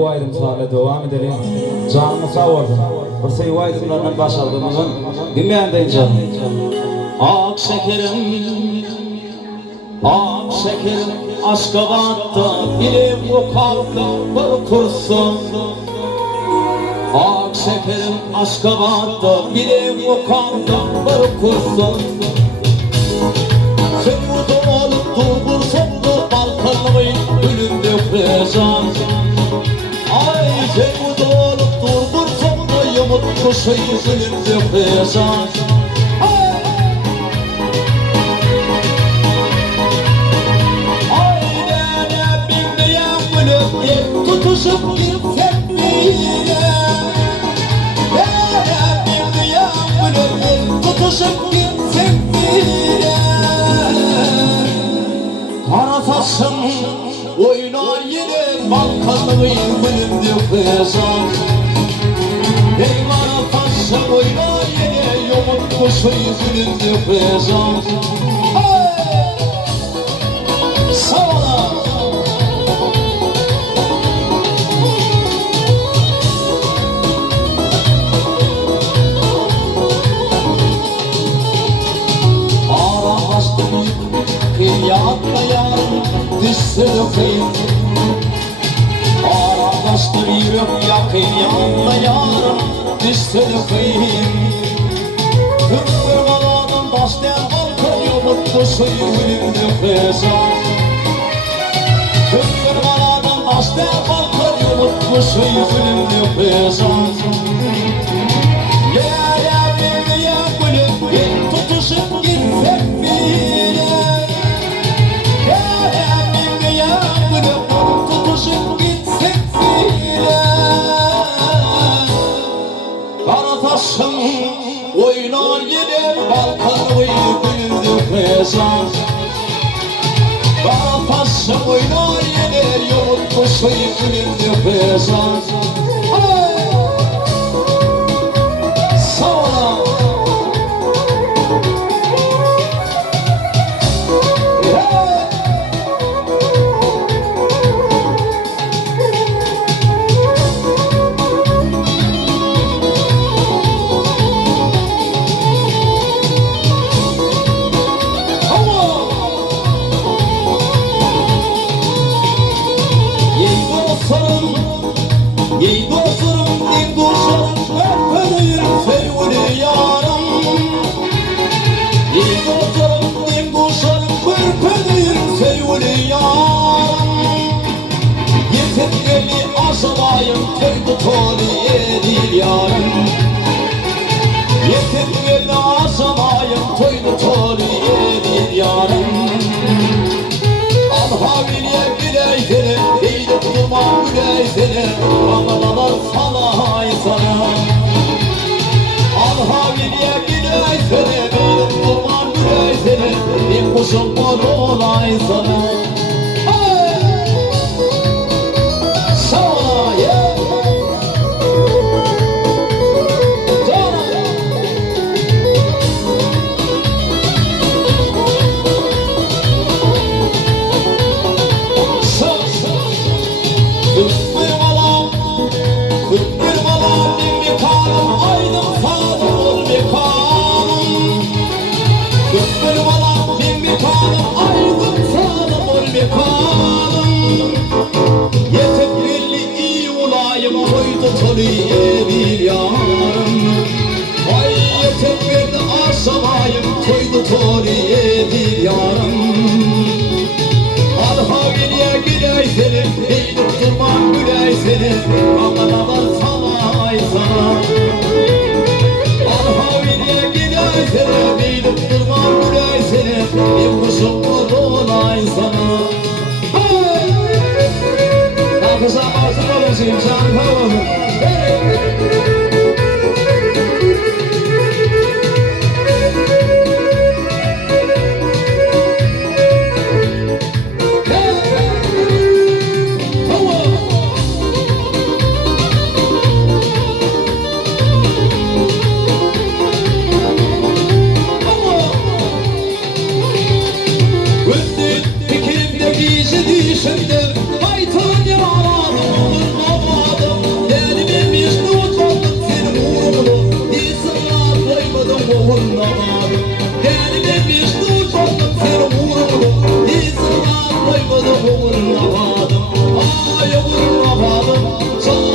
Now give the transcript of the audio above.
Bu ayrımlarla devam edelim. Canımı sağ olsun. Bursa bu ayrımlardan baş aldığımızın dinleyen de inşallah. Ak şekerim, ak şekerim, aşka battı, bilim bu kaldı, bir kursun. Ak şekerim, aşka battı, bilim bu kaldı, bir kursun. Sen bu olup dur, sondu, balkanlamayın, ölümde kıracağım. Ay sen bu olup dur, sonda yamut koşayı ölümde kıracağım. Tutuşup gitsek bile, bir dünya bölümü tutuşup gitsek bile. Kara taşın oynar yine Balkanlı bölümde kıyacağım. Ey kara taşın oynar yine yomut kuşu bölümde kıyacağım. Sağ ola. Kıyatla yarın düşsün okuyun. Arabaştır yürüp yakın yanla yarın düşsün okuyun. Kırmırmalardan başlayan balkon yoluk kuşuyu ölümde kıyacağım. Kırmırmalardan başlayan balkon yoluk kuşuyu ölümde kıyacağım. Yere bir dünya gülüp bir tutuşup gitsek bile. Tutuşup gitsek bile. Kara taşın oynar yine Balkanlı gülümde kıyacağım. Kara taşın oynar yine yolun kuşu gülümde kıyacağım. Sağ ola. Ey dostlarım, ey dostlarım, öpürüm sevgili yarım. Ey dostlarım, ey dostlarım, öpürüm sevgili yarım. Yetimleri aşamayım, köyde toli edil yarım. Yetimleri aşamayım, köyde toli edil yarım. Alhaviliye güleysene, eğilip durma güleysene, Ramazanlar salay sana. Alhaviliye güleysene, eğilip durma güleysene, bir kuşum var olay sana. Sağ ola ya. Yetekli iyi olayım koydu toliye bir yarım. Vay yetekli aşamayım koydu toliye bir yarım. Alhaviliye güley seni, eğilip durman güley seni, Ramazanlar salay sana. Alhaviliye güley seni, eğilip durman güley seni, bir kuşum var olay sana. Kısa altın olacağım, can havalı. Fikrimde gizli düşümde, haytan yaralı olur baba. Zahra'nın canı